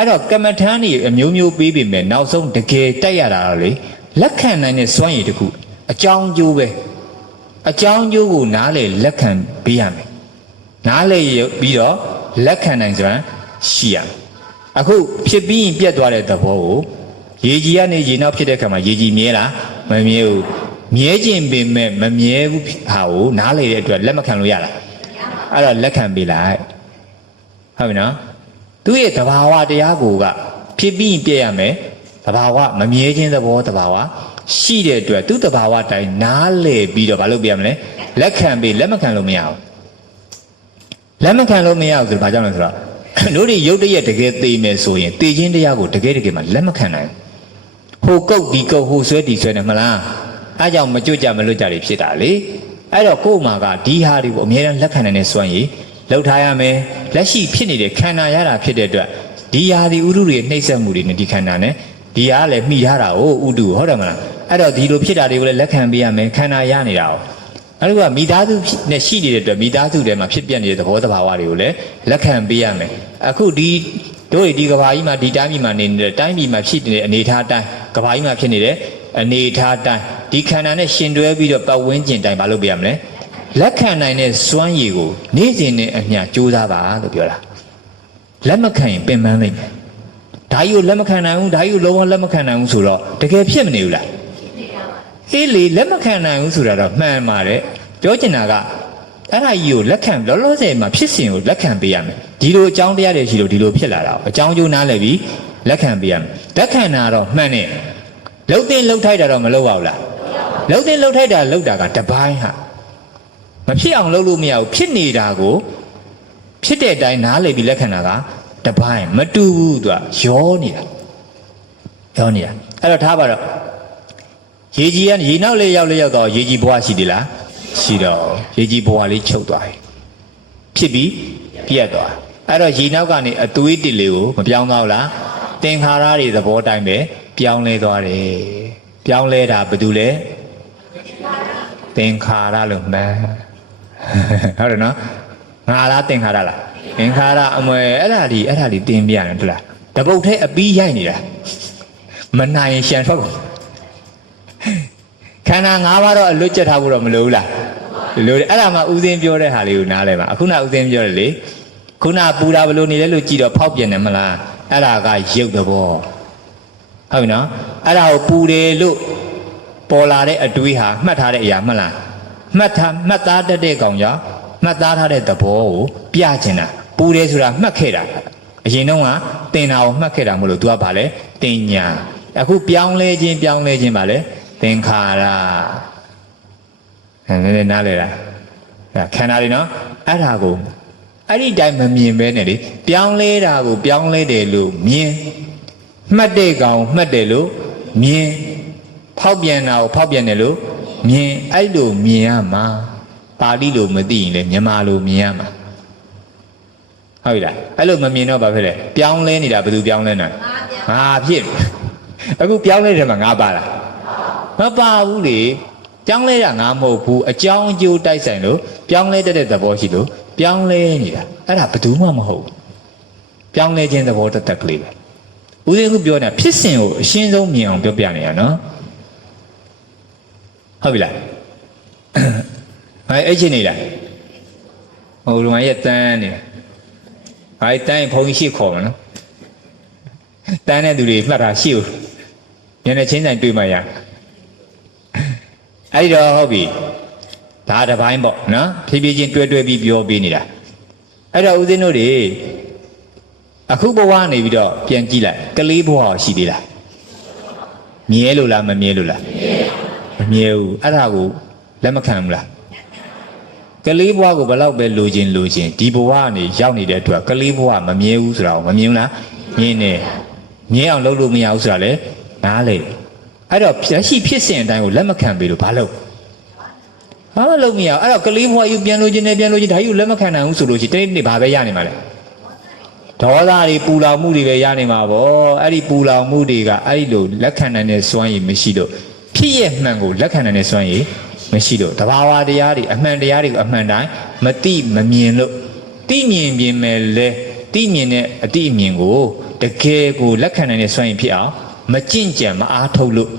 အဲ့တော့ကမ္မထမ်းနေအမျိုးမျိုးပေးပေမဲ့နောက်ဆုံးတကယ်တိုက်ရတာတော့လေလက်ခံနိုင်တဲ့စွမ်းရည်တစ်ခုအကြောင်းကျိုးပဲအကြောင်းကျိုးကိုနားလေလက်ခံပေးရမယ်နားလေပြီးတော့လက်ခံနိုင်စွမ်းရှိရမယ်အခုဖြစ်ပြီးရင်ပြတ်သွားတဲ့သဘောကိုရေကြီးကနေရေနောက်ဖြစ်တဲ့ခါမှာရေကြီးမြဲလားမမြဲဘူးမြဲခြင်းပင်မဲ့မမြဲဘူးဟာကိုနားလေတဲ့အတွက်လက်မခံလို့ရလားအဲ့တော့လက်ခံပေးလိုက်ဟုတ်ပြီနော်သူရဲ့သဘာဝတရားကိုကဖြစ်ပြီးပြည့်ရမယ်သဘာဝမမြဲခြင်းသဘောသဘာဝရှိတဲ့အတွက်သူ့သဘာဝတိုင်းနားလေပြီးတော့မလုပ်ပြရမလဲလက်ခံပေးလက်မခံလို့မရဘူးလက်မခံလို့မရဘူးဆိုတော့ဘာကြောင့်လဲဆိုတော့တို့တွေရုပ်တရက်တကယ်သိမယ်ဆိုရင်သိခြင်းတရားကိုတကယ်မှလက်မခံနိုင်ဟိုကုတ်ဒီကုတ်ဟိုဆွဲဒီဆွဲနေမလားအဲကြောင့်မကြွကြမလွတ်ကြတွေဖြစ်တာလေအဲ့တော့ကို့မှာကဒီဟာတွေကိုအမြဲတမ်းလက်ခံနိုင်တဲ့စွမ်းရည်လောက်ထားရမယ်လက်ရှိဖြစ်နေတဲ့ခန္ဓာရတာဖြစ်တဲ့အတွက်ဒီဟာဒီဥဒုတွေနှိမ့်ဆက်မှုတွေနဲ့ဒီခန္ဓာနဲ့ဒီဟာလည်းမှီထားတာကိုဥဒုဟုတ်တယ်မလားအဲ့တော့ဒီလိုဖြစ်တာတွေကိုလည်းလက်ခံပေးရမယ်ခန္ဓာရနေတာကိုအဲ့ဒါကမိသားစုနဲ့ရှိနေတဲ့အတွက်မိသားစုထဲမှာဖြစ်ပြနေတဲ့သဘောသဘာဝတွေကိုလည်းလက်ခံပေးရမယ်အခုဒီတို့ဒီကဘာကြီးမှာဒီတိုင်းပြည်မှာနေနေတဲ့တိုင်းပြည်မှာဖြစ်နေတဲ့အနေထားတိုင်းကဘာကြီးမှာဖြစ်နေတဲ့အနေထားတိုင်းဒီခန္ဓာနဲ့ရှင်တွဲပြီးတော့ပတ်ဝန်းကျင်တိုင်းမလုပ်ပြရမလဲလက်ခံနိုင်တဲ့စွမ်းရည်ကိုနေ့စဉ်နဲ့အမျှကြိုးစားပါလို့ပြောတာလက်မခံရင်ပင်ပန်းလိုက်မယ်ဒါကြီးကိုလက်မခံနိုင်ဘူးဒါကြီးကိုလုံးဝလက်မခံနိုင်ဘူးဆိုတော့တကယ်ဖြစ်မနေဘူးလားအေးလေလက်မခံနိုင်ဘူးဆိုတာတော့မှန်ပါတယ်ပြောချင်တာကအဲ့ဒါကြီးကိုလက်ခံလောလောဆယ်မှာဖြစ်စဉ်ကိုလက်ခံပေးရမယ်ဒီလိုအကြောင်းတရားတွေရှိလို့ဒီလိုဖြစ်လာတာအကြောင်းကျိုးနားလည်ပြီးလက်ခံပေးရမယ်လက်ခံတာတော့မှန်တယ်လှုပ်တင်လှုပ်ထိုက်တာတော့မလှုပ်ပါဘူးလားလှုပ်တင်လှုပ်ထိုက်တာလှုပ်တာကတပိုင်းဟာမဖြစ်အောင်လှုပ်လို့မရဘူးဖြစ်နေတာကိုဖြစ်တဲ့အတိုင်းနားလည်ပြီးလက်ခံတာကတပိုင်းမတူဘူးသူကရောနေတာအဲ့တော့ထားပါတော့ရေကြီးကရေနောက်လေးရောက်တော့ရေကြီးဘွားရှိသေးလားရှိတော့ရေကြီးဘွားလေးချုပ်သွားပြီဖြစ်ပြီးပြတ်သွားအဲ့တော့ရေနောက်ကနေအသွေးတစ်လေးကိုမပြောင်းတော့လားသင်္ခါရတွေသဘောတိုင်းပဲပြောင်းလဲသွားတယ်ပြောင်းလဲတာဘာတူလဲသင်္ခါရလို့မှန်ဟုတ်တယ်နော်ငါလားသင်္ခါရလားသင်္ခါရအမွယ်အဲ့ဒါဒီတင်ပြရတယ်ဟုတ်လားတပုတ်ထဲအပီးရိုက်နေတာမနိုင်ရှန်ထွက်ကုန်ခန္ဓာ၅ပါးတော့အလွတ်ကျက်ထားဖို့တော့မလိုဘူးလားလိုတယ်အဲ့ဒါမှဥစဉ်ပြောတဲ့ဟာလေးကိုနားလဲပါအခုနဥစဉ်ပြောတယ်လေခုနပူတာဘလို့နေလဲလို့ကြည့်တော့ဖောက်ပြန်တယ်မလားအဲ့ဒါကရုပ်သဘောဟုတ်ပြီနော်အဲ့ဒါကိုပူတယ်လို့ပေါ်လာတဲ့အတွေးဟာမှတ်ထားတဲ့အရာမှတ်လားမှတ်သားတတ်တဲ့ကောင်ကြောင့်မှတ်သားထားတဲ့သဘောကိုပြချင်တာပူတယ်ဆိုတာမှတ်ခဲ့တာအရင်တော့ကတင်တာကိုမှတ်ခဲ့တာမလို့ तू ကဘာလဲတင်ညာအခုပြောင်းလဲခြင်းပါလေသင်္ခါရနည်းနည်းနားလေလားခန္ဓာတွေနော်အဲ့ဒါကိုအဲ့ဒီတိုင်းမမြင်ပဲနဲ့လေပြောင်းလဲတာကိုပြောင်းလဲတယ်လို့မြင်မှတ်တဲ့ကောင်မှတ်တယ်လို့မြင်ဖောက်ပြန်တာကိုဖောက်ပြန်တယ်လို့မြင်အဲ့လိုမြင်ရမှာပါဠိလိုမသိရင်လေမြန်မာလိုမြင်ရမှာဟုတ်ပြီလားအဲ့လိုမမြင်တော့ဘာဖြစ်လဲပြောင်းလဲနေတာဘယ်သူပြောင်းလဲနေတာငါဖြစ်အခုပြောင်းလဲတယ်မှာငါပါလားမပါဘူးလေပြောင်းလဲတာငါမဟုတ်ဘူးအကြောင်းအကျိုးတိုက်ဆိုင်လို့ပြောင်းလဲတဲ့သဘောရှိလို့ပြောင်းလဲနေတာအဲ့ဒါဘယ်သူမှမဟုတ်ဘူးပြောင်းလဲခြင်းသဘောတသက်ကလေးပဲဦးဇင်းကပြောနေတာဖြစ်စဉ်ကိုအရှင်းဆုံးမြင်အောင်ပြောပြနေရနော်ဟုတ်ပြီလားအဲ့ချင်းနေလားဟိုလူမရဲ့တန်းနေအဲ့တန်းဘုံကြီးရှိခေါ်မှာနော်တန်းတဲ့သူတွေမှတ်တာရှိဦးညနေချင်းဆိုင်တွေ့မှရအဲ့တော့ဟုတ်ပြီဒါတစ်ပိုင်းပေါ့နော်ဖြည်းဖြည်းချင်းတွဲပြီးပြောပေးနေတာအဲ့တော့ဦးဇင်းတို့တွေအခုဘဝနေပြီးတော့ပြန်ကြည့်လိုက်ကလေးဘဝရှိသေးလားမြဲလို့လားမမြဲလို့လားမမြဲဘူးအဲ့ဒါကိုလက်မခံဘူးလားကလေးဘဝကိုဘယ်လောက်ပဲလိုချင်ဒီဘဝကနေရောက်နေတဲ့အတွက်ကလေးဘဝမမြဲဘူးဆိုတာကိုမမြင်ဘူးလားမြင်နေမြဲအောင်လုပ်လို့မရဘူးဆိုတာလေနားလေအဲ့တော့ရှိဖြစ်စဉ်အတိုင်းကိုလက်မခံပေးလို့ဘာလို့ဘာမှလုပ်မရအောင်အဲ့တော့ကလေးဘဝယူပြန်လို့ခြင်းဒါကြီးကိုလက်မခံနိုင်ဘူးဆိုလို့ရှိရင်တနေ့ဘာပဲရနေမှာလဲဒေါသတွေပူလောင်မှုတွေပဲရနေမှာပေါ့အဲ့ဒီပူလောင်မှုတွေကအဲ့ဒီလိုလက်ခံနိုင်တဲ့စွမ်းရည်မရှိလို့ဖြစ်ရဲ့မှန်ကိုလက်ခံနိုင်တဲ့စွမ်းရည်မရှိလို့တဘာဝတရားတွေအမှန်တရားတွေကိုအမှန်တိုင်းမသိမမြင်လို့သိမြင်ပြင်မဲ့လဲ တိမြင်တဲ့အတိအမြင်ကိုတကယ်ကိုလက်ခံနိုင်တဲ့စွမ်းရည်ဖြစ်အောင်မကြင့်ကြံမအားထုတ်လို့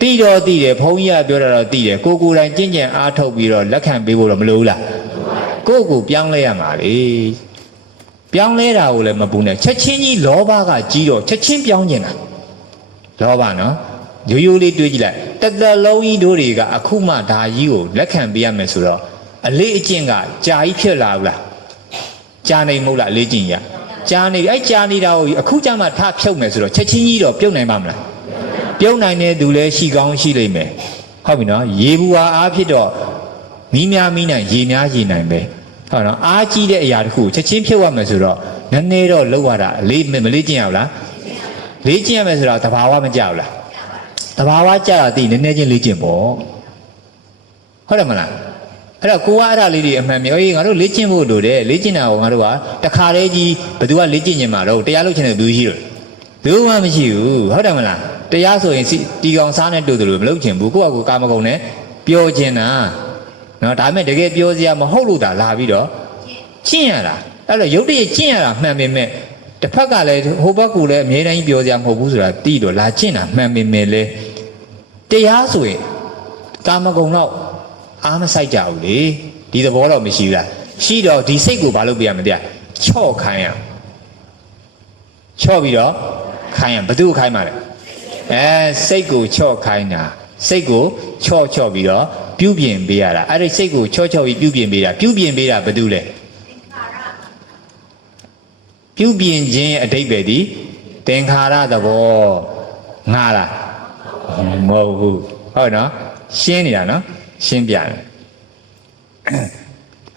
တိတော့တိတယ်ဘုန်းကြီးကပြောတာတော့တိတယ်ကိုယ်တိုင်ကြင့်ကြံအားထုတ်ပြီးတော့လက်ခံပေးဖို့တော့မလိုဘူးလားကိုပြောင်းလဲရမှာလေပြောင်းလဲတာကိုလည်းမပူနဲ့ချက်ချင်းကြီးလောဘကကြီးတော့ချက်ချင်းပြောင်းကျင်တာလောဘနော်ရိုးရိုးလေးတွေးကြည့်လိုက်တသက်လုံးကြီးတို့တွေကအခုမှဒါကြီးကိုလက်ခံပေးရမယ်ဆိုတော့အလေးအကျင့်ကကြာကြီးဖြစ်လာဘူးလားကြာနေမဟုတ်လားအလေးကျင့်ရကြာနေအဲ့ကြာနေတာကိုအခုကျမှထဖြုတ်မယ်ဆိုတော့ချက်ချင်းကြီးတော့ပြုတ်နိုင်ပါမလားပြုတ်နိုင်တဲ့သူလည်းရှိကောင်းရှိလိမ့်မယ်ဟုတ်ပြီနော်ရေဘူးဟာအားဖြစ်တော့မီးများမီးနိုင်ရေများရေနိုင်ပဲဟုတ်နော်အားကြီးတဲ့အရာတစ်ခုချက်ချင်းဖြုတ်ရမယ်ဆိုတော့နည်းနည်းတော့လောက်ရတာမလေးကျင့်ရဘူးလားလေးကျင့်ရမယ်ဆိုတော့တဘာဝမကြောက်လားတဘာဝကြတာသိနည်းနည်းချင်းလေးကျင့်ပေါ့ဟုတ်တယ်မလားအဲ့တော့ကိုကအဲ့ဒါလေးတွေအမှန်မြေအေးငါတို့လေ့ကျင့်ဖို့လိုတယ်လေ့ကျင့်တာကိုငါတို့ကတခါတည်းကြီးဘယ်သူကလေ့ကျင့်နေမှာတော့တရားလုပ်ချင်တဲ့သူရှိလို့ဘူးမှမရှိဘူးဟုတ်တယ်မလားတရားဆိုရင်တီကောင်စားနဲ့တို့တယ်လို့မလုပ်ချင်ဘူးကိုကကာမဂုဏ်နဲ့ပြောချင်တာနော်ဒါပေမဲ့တကယ်ပြောစရာမဟုတ်လို့သာလာပြီးတော့ကျင့်ရတာအဲ့တော့ရုပ်တရက်ကျင့်ရတာမှန်ပေမဲ့တစ်ဖက်ကလည်းဟိုဘက်ကလည်းအမြဲတမ်းပြောစရာမဟုတ်ဘူးဆိုတာတီးတော့လာကျင့်တာမှန်ပေမဲ့လေတရားဆိုရင်ကာမဂုဏ်တော့အားမဆိုင်ကြဘူးလေဒီသဘောတော့မရှိဘူးလားရှိတော့ဒီစိတ်ကိုဘာလုပ်ပြရမလဲချော့ခိုင်းရချော့ပြီးတော့ခိုင်းရဘသူ့ခိုင်းမှာလဲစိတ်ကိုချော့ခိုင်းတာစိတ်ကိုချော့ပြီးတော့ပြုပြင်ပေးရတာအဲ့ဒီစိတ်ကိုချော့ပြီးပြုပြင်ပေးတာဘသူလဲပြုပြင်ခြင်းအတိတ်ပဲဒီသင်္ခါရသဘောငါလားမဟုတ်ဘူးဟုတ်နော်ရှင်းနေတာနော်ရှင်းပြတယ်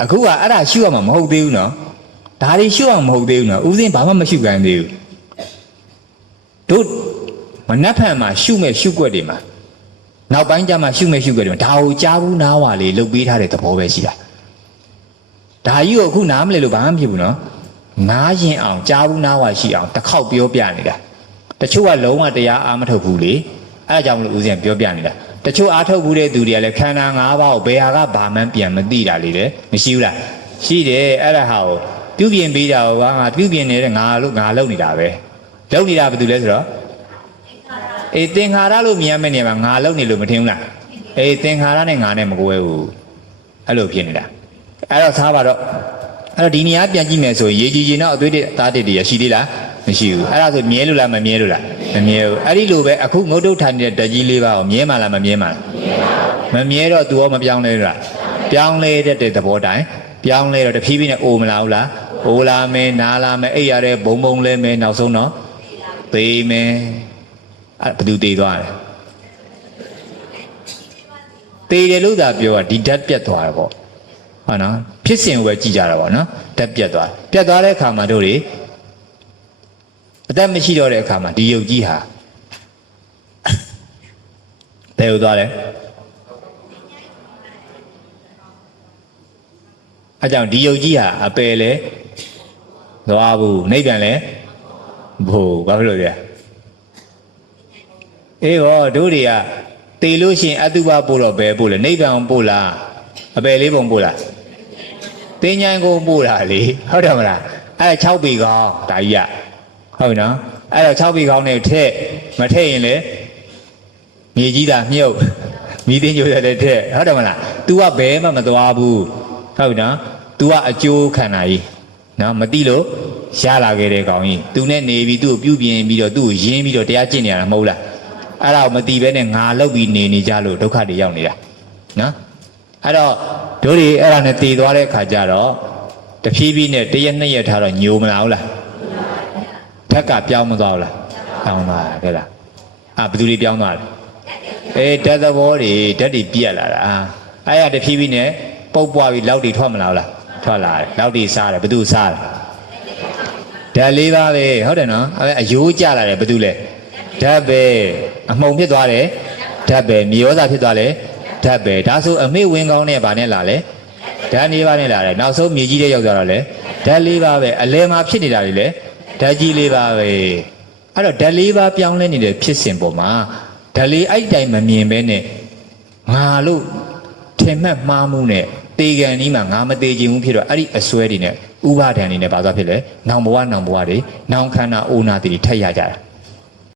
အခုကအဲ့ဒါရှုရမှာမဟုတ်သေးဘူးနော်ဒါတွေရှုရမှာမဟုတ်သေးဘူးနော်ဥစဉ်ဘာမှမရှုကြသေးဘူးတို့မနှက်ဖန်မှာရှုမဲ့ရှုွက်တွေမှာနောက်ပိုင်းကျမှရှုမဲ့ရှုွက်တွေမှာဒါကိုကြားဘူးနားဝါလေးလှုပ်ပေးထားတဲ့သဘောပဲရှိတာဒါကြီးကိုအခုနားမလဲလို့ဘာမှမဖြစ်ဘူးနော်နားရင်အောင်ကြားဘူးနားဝါရှိအောင်တစ်ခေါက်ပြောပြနေတာတချို့ကလုံးဝတရားအားမထုတ်ဘူးလေအဲ့ဒါကြောင့်မလို့ဥစဉ်ပြောပြနေတာတချို့အားထုတ်ဘူးတဲ့သူတွေကလည်းခန္ဓာ၅ပါးကိုဘယ်ဟာကဘာမှပြန်မသိတာလေမရှိဘူးလားရှိတယ်အဲ့ဒါဟာကိုပြုပြင်ပေးတာကငါပြုပြင်နေတဲ့ငါလုပ်နေတာပဲလုပ်နေတာဘာတူလဲဆိုတော့သင်္ခါရလို့မြင်ရမယ့်နေရာမှာငါလုပ်နေလို့မထင်ဘူးလားသင်္ခါရနဲ့ငါနဲ့မကွဲဘူးအဲ့လိုဖြစ်နေတာအဲ့တော့သားပါတော့အဲ့တော့ဒီနေရာပြန်ကြည့်မယ်ဆိုရင်ရေကြည်ကြည်တော့အသွေးသားတစ်တည်းရရှိသေးလားမရှိဘူးအဲ့ဒါဆိုမြဲလို့လားမမြဲလို့လားမမြဲဘူးအဲ့ဒီလိုပဲအခုငုတ်တုတ်ထိုင်နေတဲ့ဓာကြီးလေးပါကိုမြဲမှလားမမြဲမှလားမမြဲတော့ तू ရောမပြောင်းလဲလားပြောင်းလဲတဲ့သဘောတိုင်းပြောင်းလဲတော့တဖြည်းဖြည်းနဲ့အိုမလာဘူးလားအိုလာမယ်နားလာမယ်အိပ်ရတဲ့ဘုံလဲမယ်နောက်ဆုံးတော့သေးမယ်အဲ့ဘယ်သူသေးသွားလဲသေးတယ်လို့သာပြောတာဒီဓာတ်ပြတ်သွားတယ်ပေါ့ဟုတ်နော်ဖြစ်စဉ်ကိုပဲကြည့်ကြတာပေါ့နော်ဓာတ်ပြတ်သွားတဲ့အခါမှာတို့တွေအသက်မရှိတော့တဲ့အခါမှာဒီယုတ်ကြီးဟာဘယ်လိုသွားလဲအဲကြောင့်ဒီယုတ်ကြီးဟာအပယ်လဲသွားဘူးနိဗ္ဗာန်လဲဘို့ဘာဖြစ်လို့လဲဟောတို့တွေကတေလို့ရှိရင်အတုပပို့တော့ဘယ်ပို့လဲနိဗ္ဗာန်ပို့လားအပယ်လေးပုံပို့လားတင်းញိုင်းကိုပို့တာလေဟုတ်တယ်မလားအဲ့ဒါ6ပေကောင်းဒါကြီးကဟုတ်နော်အဲ့တော့6ပေကောင်းနဲ့ထည့်မထည့်ရင်လေမြေကြီးသာမြုပ်မိသိညိုတဲ့ထည့်ဟုတ်တယ်မလား तू ကဘဲမှမသွားဘူးဟုတ်နော် तू ကအကျိုးခံတာကြီးနော်မသိလို့ရလာခဲ့တဲ့ကောင်ကြီး तू နဲ့နေပြီး तू ကိုပြုပြင်ပြီးတော့ तू ကိုရင်းပြီးတော့တရားကျင့်နေရတာမဟုတ်လားအဲ့ဒါကိုမသိဘဲနဲ့ငါလောက်ပြီးနေကြလို့ဒုက္ခတွေရောက်နေတာနော်အဲ့တော့တို့တွေအဲ့ဒါနဲ့တည်သွားတဲ့အခါကျတော့တဖြည်းဖြည်းနဲ့တရက်နှစ်ရက်ထားတော့ညိုမလာဘူးလားဓာတ်ကပြောင်းမသွားဘူးလားပြောင်းသွားတယ်လားဘယ်သူတွေပြောင်းသွားလဲဓာတ်သဘောတွေဓာတ်တွေပြက်လာတာအဲ့ရတဖြည်းဖြည်းနဲ့ပုတ်ပွားပြီးလောက်တွေထွက်မလာဘူးလားထွက်လာတယ်လောက်တွေစားတယ်ဘယ်သူစားတယ်ဓာတ်၄ပါးပဲဟုတ်တယ်နော်အယိုးကျလာတယ်ဘယ်သူလဲဓာတ်ပဲအမှုံဖြစ်သွားတယ်ဓာတ်ပဲမြေဩဇာဖြစ်သွားတယ်ဓာတ်ပဲဒါဆိုအမေဝင်ကောင်းနဲ့ဗာနဲ့လာလဲဓာတ်၄ပါးနဲ့လာတယ်နောက်ဆုံးမြေကြီးတဲ့ရောက်သွားတော့လဲဓာတ်၄ပါးပဲအလယ်မှာဖြစ်နေတာလေဓာတ်ကြီး၄ပါးပဲအဲ့တော့ဓာတ်၄ပါးပြောင်းလဲနေတဲ့ဖြစ်စဉ်ပေါ်မှာဓာတ်လေးအဲ့တိုင်မမြင်ပဲနဲ့ငါလို့ထင်မှတ်မှားမှုနဲ့တေကန်ကြီးမှာငါမသေးခြင်းဘူးဖြစ်တော့အဲ့ဒီအစွဲတွေနဲ့ ဥပါဒံအနေနဲ့ဘာသာဖြစ်လဲနောင်ဘဝတွေနောင်ခန္ဓာအိုနာတိထက်ရကြတာ